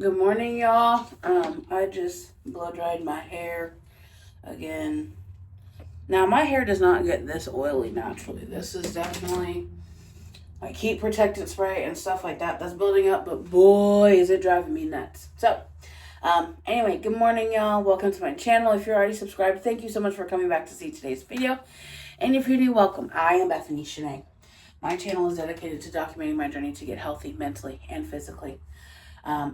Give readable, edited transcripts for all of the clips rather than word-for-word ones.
Good morning, y'all. I just blow dried my hair again. Now, my hair does not get this oily naturally. This is definitely like heat protectant spray and stuff like that that's building up, but boy, is it driving me nuts. Anyway, good morning, y'all. Welcome to my channel. If you're already subscribed, thank you so much for coming back to see today's video. And if you're new, welcome. I am Bethany Shanae. My channel is dedicated to documenting my journey to get healthy mentally and physically.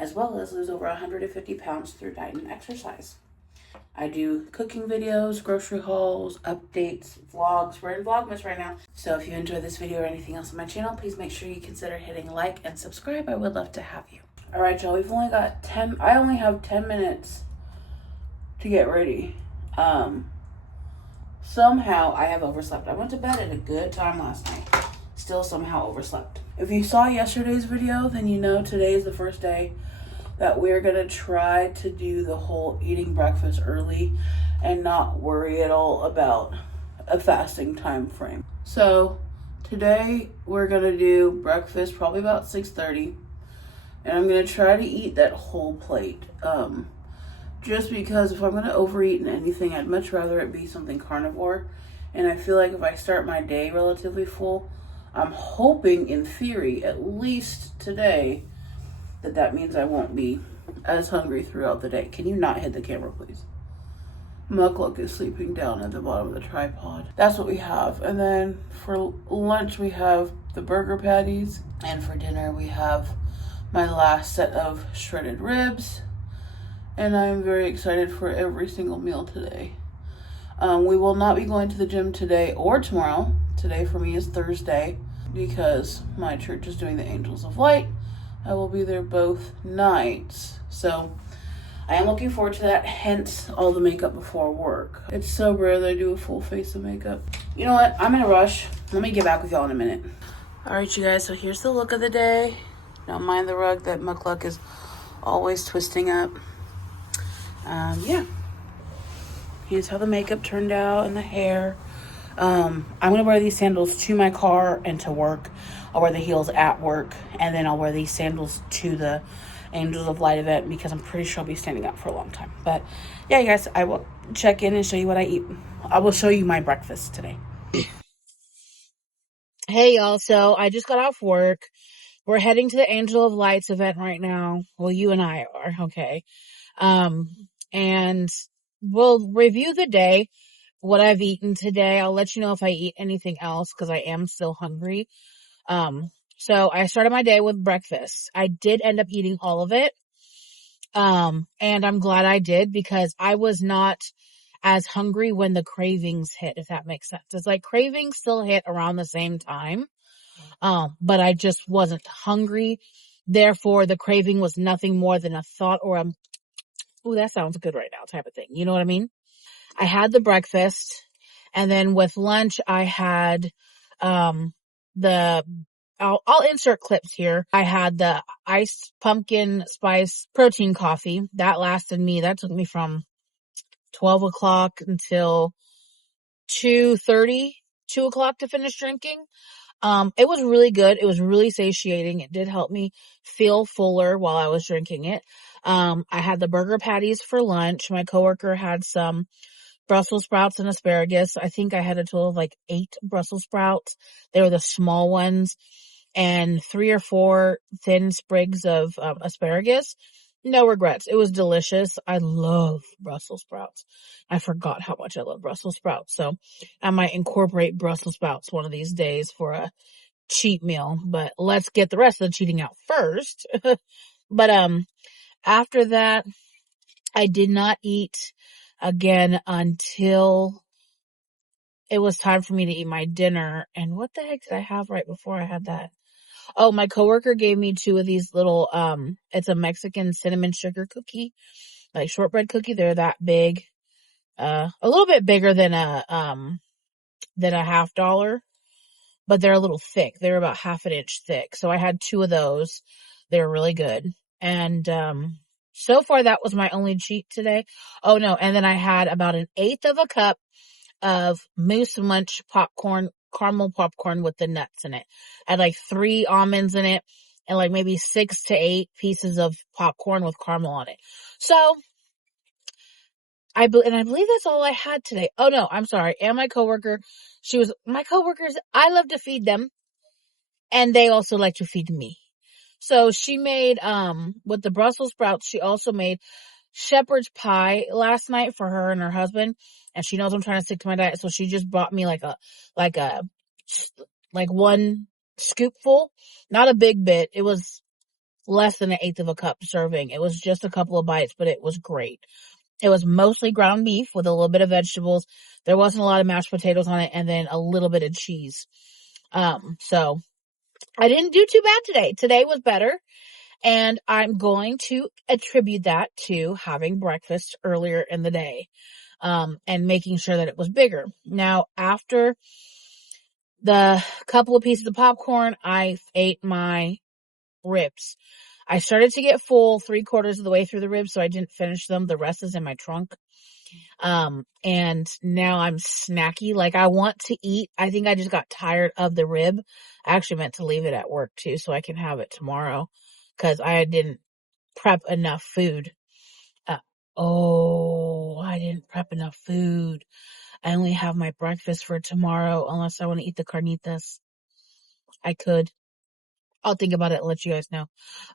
As well as lose over 150 pounds through diet and exercise. I do cooking videos, grocery hauls, updates, vlogs. We're in Vlogmas right now. So if you enjoy this video or anything else on my channel, please make sure you consider hitting like and subscribe. I would love to have you. All right, y'all, we've only got I only have 10 minutes to get ready. Somehow I have overslept. I went to bed at a good time last night. Still somehow overslept. If you saw yesterday's video, then you know today is the first day that we're gonna try to do the whole eating breakfast early and not worry at all about a fasting time frame. So today we're gonna do breakfast probably about 6:30, and I'm gonna try to eat that whole plate. Just because if I'm gonna overeat in anything, I'd much rather it be something carnivore. And I feel like if I start my day relatively full, I'm hoping, in theory, at least today, that means I won't be as hungry throughout the day. Can you not hit the camera, please? Muckluck is sleeping down at the bottom of the tripod. That's what we have. And then for lunch, we have the burger patties. And for dinner, we have my last set of shredded ribs. And I'm very excited for every single meal today. We will not be going to the gym today or tomorrow. Today for me is Thursday because my church is doing the Angels of Light. I will be there both nights. So I am looking forward to that, hence all the makeup before work. It's so rare that I do a full face of makeup. You know what? I'm in a rush. Let me get back with y'all in a minute. All right, you guys, so here's the look of the day. Don't mind the rug that Muckluck is always twisting up. Yeah. Here's how the makeup turned out and the hair. I'm going to wear these sandals to my car and to work. I'll wear the heels at work, and then I'll wear these sandals to the Angels of Light event because I'm pretty sure I'll be standing up for a long time. But yeah, you guys, I will check in and show you what I eat. I will show you my breakfast today. Hey, y'all. So I just got off work. We're heading to the Angel of Lights event right now. Well, you and I are, okay. And we'll review the day, what I've eaten today. I'll let you know if I eat anything else because I am still hungry. So I started my day with breakfast. I did end up eating all of it. And I'm glad I did because I was not as hungry when the cravings hit, if that makes sense. It's like cravings still hit around the same time. But I just wasn't hungry. Therefore, the craving was nothing more than a thought or ooh, that sounds good right now type of thing. You know what I mean? I had the breakfast, and then with lunch, I had, I'll insert clips here. I had the iced pumpkin spice protein coffee. That took me from 12 o'clock until 2:30, 2 o'clock to finish drinking. It was really good. It was really satiating. It did help me feel fuller while I was drinking it. I had the burger patties for lunch. My coworker had some Brussels sprouts and asparagus. I think I had a total of like 8 Brussels sprouts. They were the small ones, and 3 or 4 thin sprigs of asparagus. No regrets. It was delicious. I love Brussels sprouts. I forgot how much I love Brussels sprouts. So I might incorporate Brussels sprouts one of these days for a cheat meal, but let's get the rest of the cheating out first. But after that, I did not eat again until it was time for me to eat my dinner. And what the heck did I have right before I had that? Oh, my coworker gave me 2 of these little, it's a Mexican cinnamon sugar cookie, like shortbread cookie. They're that big, a little bit bigger than a $50, but they're a little thick. They're about 1/2 inch thick. So I had 2 of those. They were really good. And, so far that was my only cheat today. Oh no. And then I had about 1/8 of a cup of Moose Munch popcorn, caramel popcorn with the nuts in it. I had like 3 almonds in it and like maybe 6 to 8 pieces of popcorn with caramel on it. So I believe that's all I had today. Oh no, I'm sorry. And my coworkers, I love to feed them, and they also like to feed me. So she made, with the Brussels sprouts, she also made shepherd's pie last night for her and her husband. And she knows I'm trying to stick to my diet. So she just bought me like one scoopful, not a big bit. It was less than 1/8 of a cup serving. It was just a couple of bites, but it was great. It was mostly ground beef with a little bit of vegetables. There wasn't a lot of mashed potatoes on it, and then a little bit of cheese. So I didn't do too bad today. Today was better. And I'm going to attribute that to having breakfast earlier in the day, and making sure that it was bigger. Now, after the couple of pieces of popcorn, I ate my ribs. I started to get full 3/4 of the way through the ribs, so I didn't finish them. The rest is in my trunk. And now I'm snacky. Like, I want to eat. I think I just got tired of the rib. I actually meant to leave it at work too, so I can have it tomorrow, because I didn't prep enough food. I didn't prep enough food. I only have my breakfast for tomorrow, unless I want to eat the carnitas. I could. I'll think about it and let you guys know.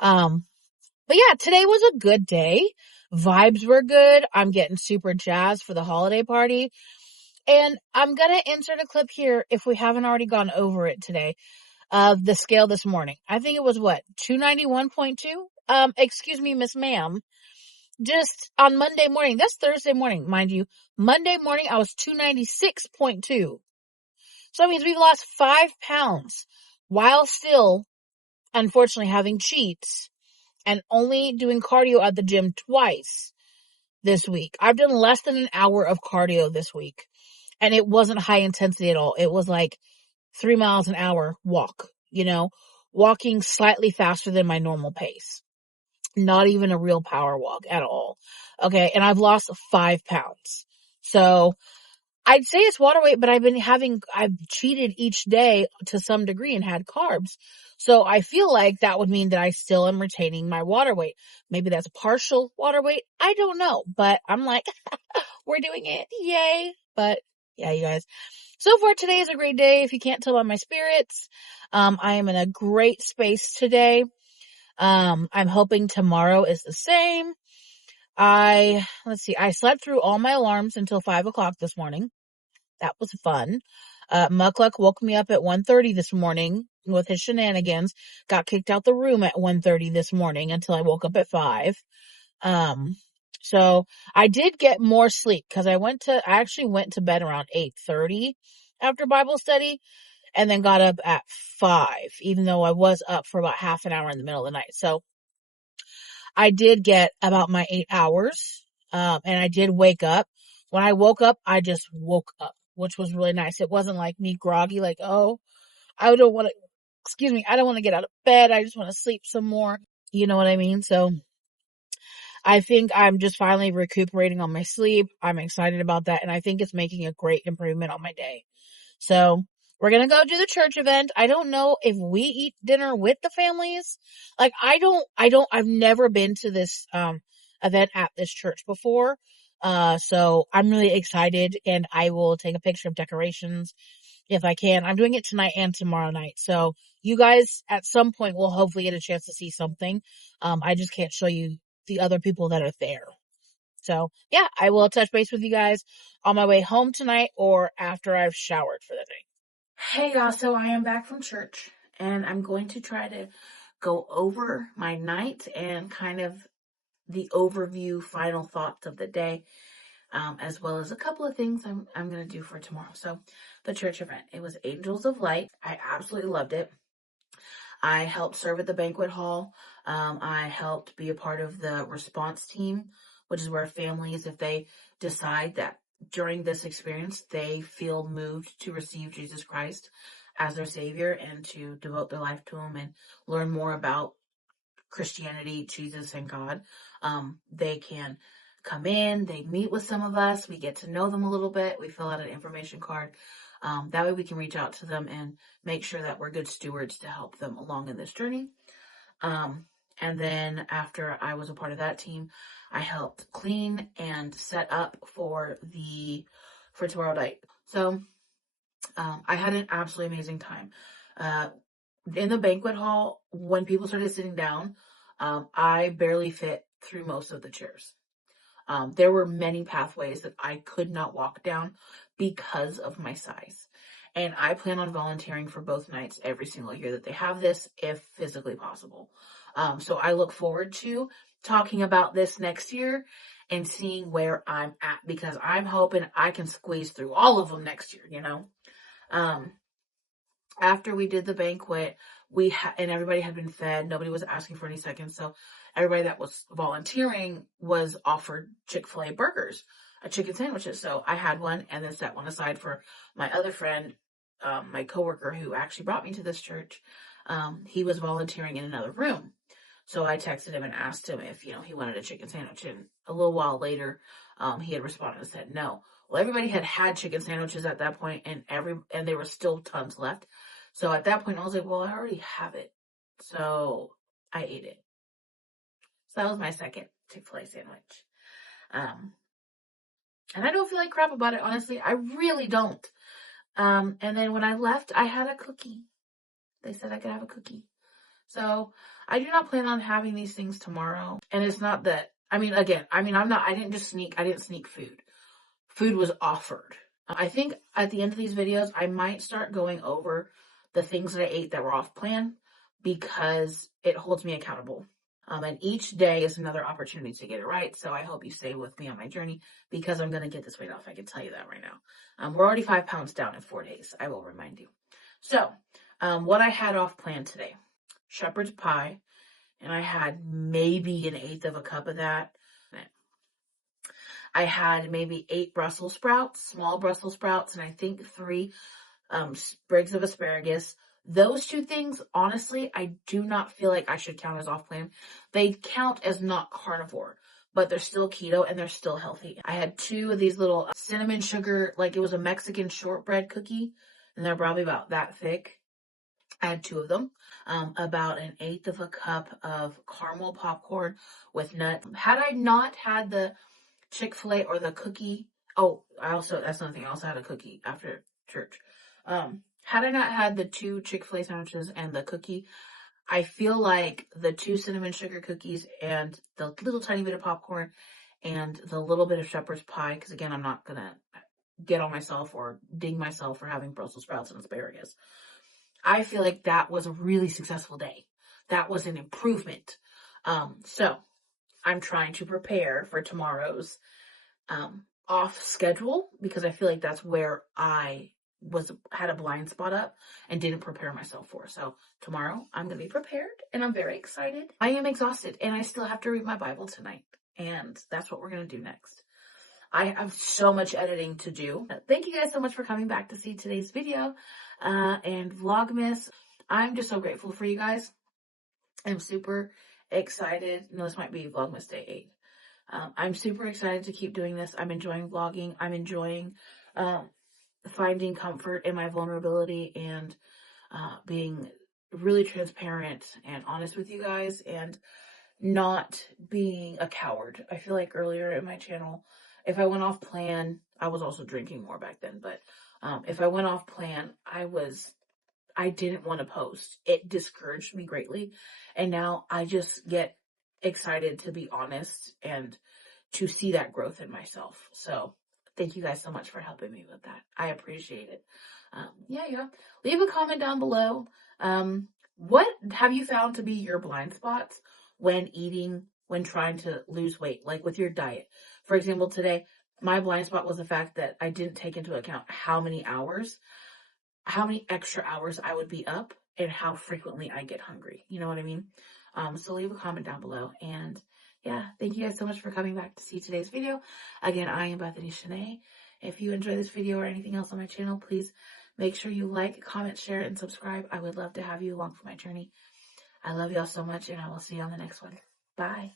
But yeah, today was a good day. Vibes were good. I'm getting super jazzed for the holiday party. And I'm gonna insert a clip here, if we haven't already gone over it today, of the scale this morning. I think it was 291.2? Excuse me, Miss Ma'am. Just on Monday morning, that's Thursday morning, mind you. Monday morning, I was 296.2. So that means we've lost 5 pounds while still, unfortunately, having cheats and only doing cardio at the gym twice this week. I've done less than an hour of cardio this week, and it wasn't high intensity at all. It was like 3 miles an hour walk, walking slightly faster than my normal pace. Not even a real power walk at all. Okay. And I've lost 5 pounds. So I'd say it's water weight, but I've cheated each day to some degree and had carbs. So I feel like that would mean that I still am retaining my water weight. Maybe that's partial water weight. I don't know, but I'm like, we're doing it. Yay. But yeah, you guys. So far today is a great day. If you can't tell by my spirits, I am in a great space today. I'm hoping tomorrow is the same. I slept through all my alarms until 5 o'clock this morning. That was fun. Muckluck woke me up at 1:30 this morning with his shenanigans. Got kicked out the room at 1:30 this morning until I woke up at 5. So I did get more sleep, because I actually went to bed around 8:30 after Bible study, and then got up at 5, even though I was up for about half an hour in the middle of the night. So I did get about my 8 hours, and I did wake up. When I woke up, I just woke up, which was really nice. It wasn't like me groggy, like, I don't want to get out of bed. I just want to sleep some more. You know what I mean? So I think I'm just finally recuperating on my sleep. I'm excited about that, and I think it's making a great improvement on my day. So we're going to go do the church event. I don't know if we eat dinner with the families. Like, I've never been to this, event at this church before. So I'm really excited, and I will take a picture of decorations if I can. I'm doing it tonight and tomorrow night. So you guys at some point will hopefully get a chance to see something. I just can't show you the other people that are there. So yeah, I will touch base with you guys on my way home tonight or after I've showered for the day. Hey y'all, so I am back from church, and I'm going to try to go over my night and kind of the overview final thoughts of the day, as well as a couple of things I'm going to do for tomorrow. So the church event, it was Angels of Light. I absolutely loved it. I helped serve at the banquet hall. I helped be a part of the response team, which is where families, if they decide that during this experience they feel moved to receive Jesus Christ as their Savior and to devote their life to Him and learn more about Christianity, Jesus, and God, they can come in, they meet with some of us, we get to know them a little bit, we fill out an information card. That way we can reach out to them and make sure that we're good stewards to help them along in this journey. And then after I was a part of that team, I helped clean and set up for tomorrow night. So I had an absolutely amazing time. In the banquet hall, when people started sitting down, I barely fit through most of the chairs. There were many pathways that I could not walk down because of my size. And I plan on volunteering for both nights every single year that they have this, if physically possible. So I look forward to talking about this next year and seeing where I'm at, because I'm hoping I can squeeze through all of them next year, you know? After we did the banquet, and everybody had been fed. Nobody was asking for any seconds. So everybody that was volunteering was offered Chick-fil-A burgers, chicken sandwiches. So I had one and then set one aside for my other friend, my coworker who actually brought me to this church. He was volunteering in another room. So I texted him and asked him if, he wanted a chicken sandwich. And a little while later, he had responded and said no. Well, everybody had chicken sandwiches at that point, and there were still tons left. So at that point, I was like, well, I already have it. So I ate it. So that was my second Chick-fil-A sandwich. And I don't feel like crap about it, honestly. I really don't. And then when I left, I had a cookie. They said I could have a cookie. So I do not plan on having these things tomorrow. And it's not that, I didn't sneak food. Food was offered. I think at the end of these videos, I might start going over the things that I ate that were off plan, because it holds me accountable. And each day is another opportunity to get it right. So I hope you stay with me on my journey, because I'm going to get this weight off. I can tell you that right now. We're already 5 pounds down in 4 days. I will remind you. So what I had off plan today: shepherd's pie. And I had maybe an eighth of a cup of that. I had maybe 8 Brussels sprouts, small Brussels sprouts, and I think 3 sprigs of asparagus. Those 2 things, honestly, I do not feel like I should count as off plan. They count as not carnivore, but they're still keto and they're still healthy. I had 2 of these little cinnamon sugar, like it was a Mexican shortbread cookie, and they're probably about that thick. I had 2 of them. About an eighth of a cup of caramel popcorn with nuts. Had I not had the Chick-fil-A or the cookie, that's another thing. I also had a cookie after church. Had I not had the 2 Chick-fil-A sandwiches and the cookie, I feel like the 2 cinnamon sugar cookies and the little tiny bit of popcorn and the little bit of shepherd's pie, because again, I'm not going to get on myself or ding myself for having Brussels sprouts and asparagus. I feel like that was a really successful day. That was an improvement. So I'm trying to prepare for tomorrow's off schedule, because I feel like that's where I had a blind spot up and didn't prepare myself for. So tomorrow I'm going to be prepared, and I'm very excited. I am exhausted, and I still have to read my Bible tonight, and that's what we're going to do next. I have so much editing to do. Thank you guys so much for coming back to see today's video and Vlogmas. I'm just so grateful for you guys. I'm super excited. No, this might be Vlogmas Day 8. I'm super excited to keep doing this. I'm enjoying vlogging. I'm enjoying finding comfort in my vulnerability and being really transparent and honest with you guys, and not being a coward. I feel like earlier in my channel, if I went off plan, I was also drinking more back then, but if I went off plan, I didn't want to post. It discouraged me greatly. And now I just get excited to be honest and to see that growth in myself. So thank you guys so much for helping me with that. I appreciate it. Yeah. Leave a comment down below. What have you found to be your blind spots when eating, when trying to lose weight, like with your diet? For example, today, my blind spot was the fact that I didn't take into account how many extra hours I would be up and how frequently I get hungry. You know what I mean? So leave a comment down below. And yeah, thank you guys so much for coming back to see today's video. Again, I am Bethany Shanae. If you enjoy this video or anything else on my channel, please make sure you like, comment, share, and subscribe. I would love to have you along for my journey. I love y'all so much, and I will see you on the next one. Bye.